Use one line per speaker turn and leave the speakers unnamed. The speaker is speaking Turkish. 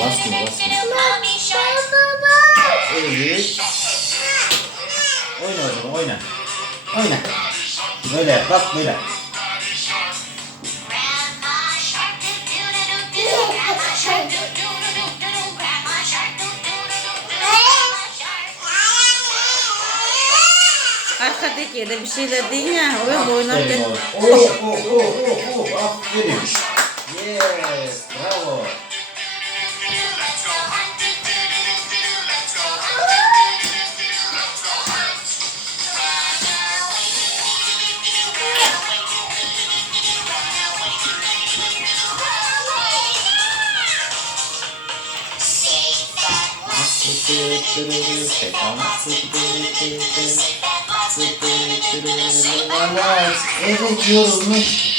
Basma basma. Evet. Oyna oyna oyna. Oyna. Böyle yap bak böyle.
Arkadaki de bir şeyler değil ya. Oyun
oynar. Oh oh oh oh oh. Aferin.
Yeah.
Evet yorulmuş.